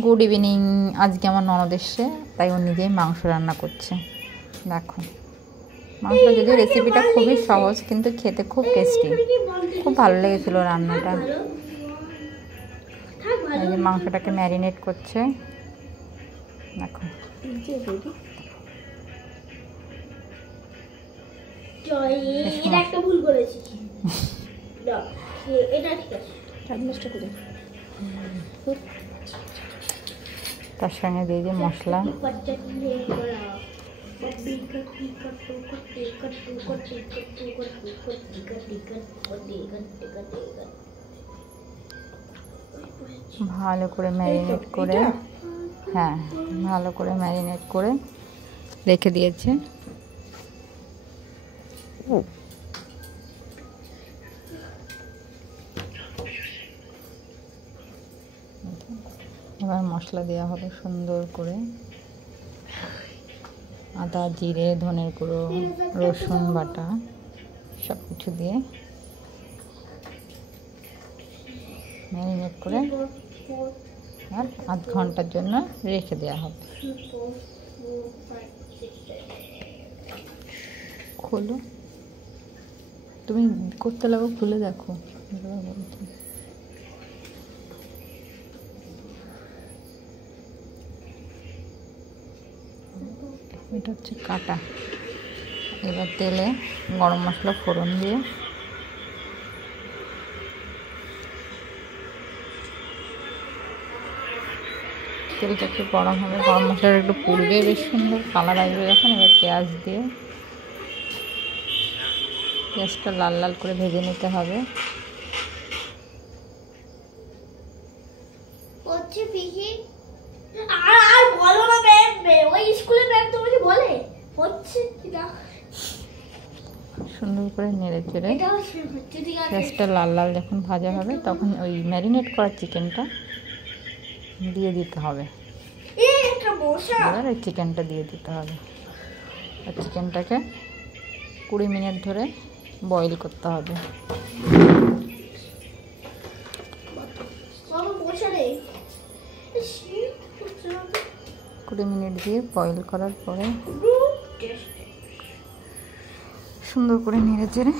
Good evening. আজকে আমার ননদ এসছে, তাই ও নিজেই মাংস রান্না করছে। দেখো, মাংস যদিও রেসিপিটা খুবই সহজ, কিন্তু খেতে খুব টেস্টি, খুব ভালো লেগেছিলো রান্নাটা। এই যে মাংসটাকে ম্যারিনেট করছে, দেখো। তার সঙ্গে দিয়ে দিয়ে মশলা, ভালো করে ম্যারিনেট করে, হ্যাঁ ভালো করে ম্যারিনেট করে রেখে দিয়েছে। এবার মশলা দেওয়া হবে সুন্দর করে, আদা, জিরে, ধনের গুঁড়ো, রসুন বাটা সব কিছু দিয়ে ম্যারিনেট করে আর আধ ঘন্টার জন্য রেখে দেওয়া হবে। খোলো, তুমি করতে লাগো, খুলে দেখো। এটা হচ্ছে কাটা। এবার তেলে গরম মশলা ফোড়ন দিয়ে তেলটা একটু গরম হবে, গরম মশলাটা একটু পুড়বে, বেশ সুন্দর কালার আসবে যখন। এবার পেঁয়াজ দিয়ে পেঁয়াজটা লাল লাল করে ভেজে নিতে হবে। সুন্দর করে নেড়ে চেড়ে পেঁয়াজটা লাল লাল যখন ভাজা হবে, তখন ওই ম্যারিনেট করা চিকেনটা দিয়ে দিতে হবে। এবার ওই চিকেনটা দিয়ে দিতে হবে, আর চিকেনটাকে 20 মিনিট ধরে বয়েল করতে হবে। 20 মিনিট দিয়ে বয়েল করার পরে সুন্দর করে নেড়ে চেড়ে